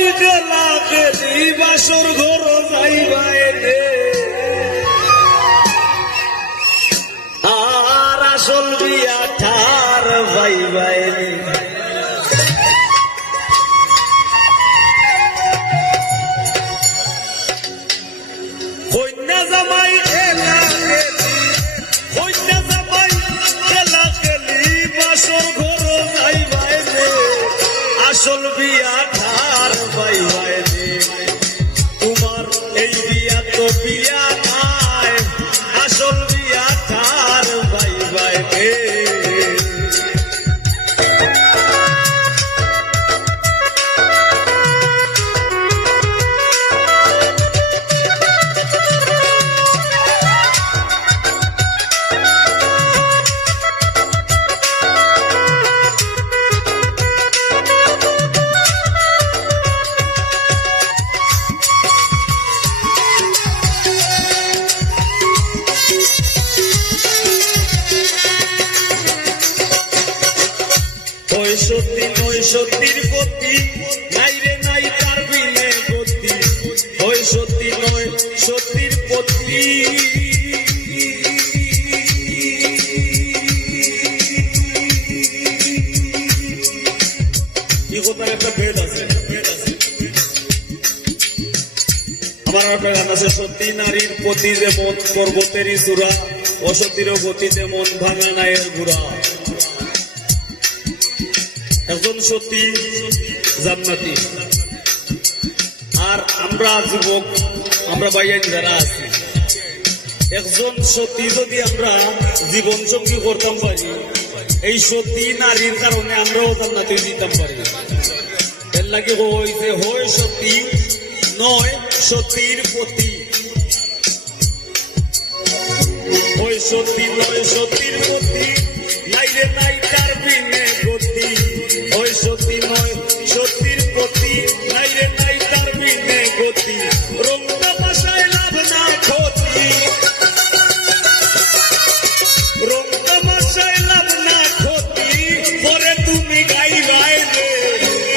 জামাই গেলা গেলি বাসর ঘর যাইবাই রে আর আসল বিয়া ঠার ভাইবাই রে কন্যা জামাই গেলা গেলি কন্যা জামাই গেলা গেলি বাসর ঘর যাইবাই রে আসল বিয়া ঠার ভাইবাই রে তোমার এই বিয়া তো বিয়া নাই আসল বিয়া ঠার ভাইবাই রে সত্যি নয় সত্যির গতি নাই রে নাই তার বিনে গতি ওই সত্যি নয় সত্যির পতি কথার একটা ভেদ আছে আমার একটা গান আছে সত্যি নারীর পতি যেমন পর্বতেরই চূড়া অসত্যিরও গতি যেমন ভাঙা নায়ের গুড়া একজন সত্যি জান্নাতি আর আমরা যুবক আমরা ভাইয়ান যারা আছি একজন সত্যি যদি আমরা জীবন সঙ্গী করতাম পারি এই সত্যি নারীর কারণে আমরাও জান্নাতে দিতাম পারি এর লাগে হইতে হয় সত্যি নয় সত্যির প্রতি ওই সত্যি নয় সত্যির প্রতি নাই রে নাই তার বিনে গতি ওই সত্যি নয় সত্যির প্রতি নাই রে নাই তার বিনে গতি রং তামাশায় লাভ না ক্ষতি রং তামাশায় লাভ না ক্ষতি পরে তুমি গাইবাই রে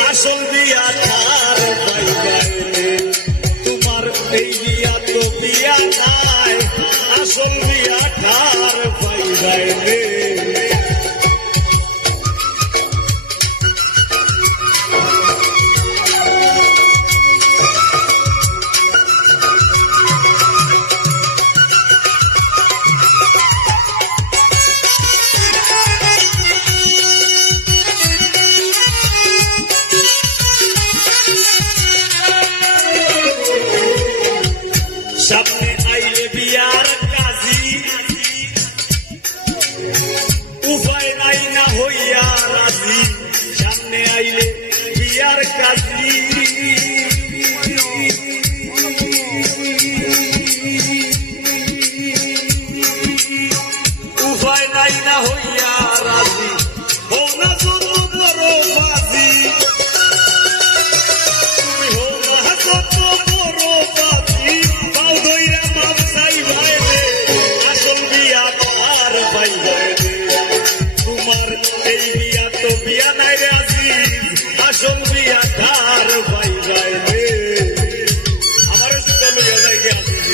আসল বিয়া ঠার পাইবাই রে তোমার এই বিয়া তো বিয়া নাই আসল বিয়া ঠার পাইবাই রে সামনে আইলে বিয়ার কাজী উপায় নাই না হইয়া রাজি সামনে আইলে বিয়ার কাজী উপায় নাই না হইয়া রাজি হো না যত বড় বাজি তুমি হো না যত বড় বাজি তোমার এই বিয়া তো বিয়া নাই রে আজিজ আসল বিয়া ধার ভাইবাই রে আমারও সেটা লইয়া যাই গে আজিজ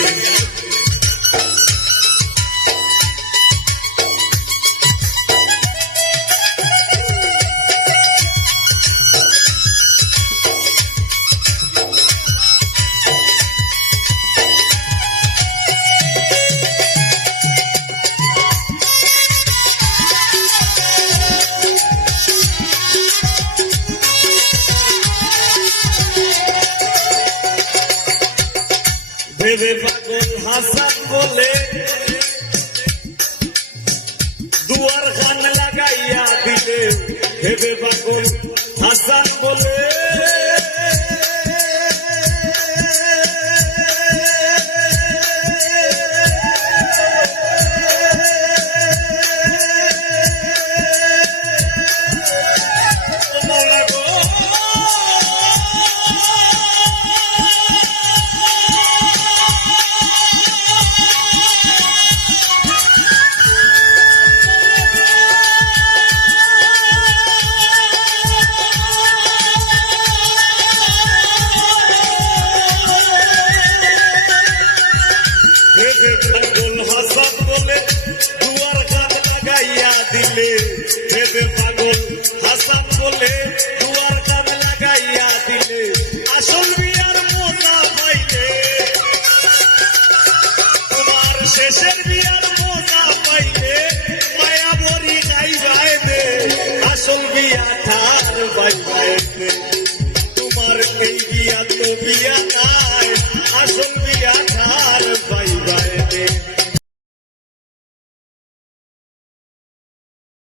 ভেবে পাগল হাসান বলে দুয়ার খান লাগাইয়া দিলে ভেবে পাগল হাসান বলে বিয়া না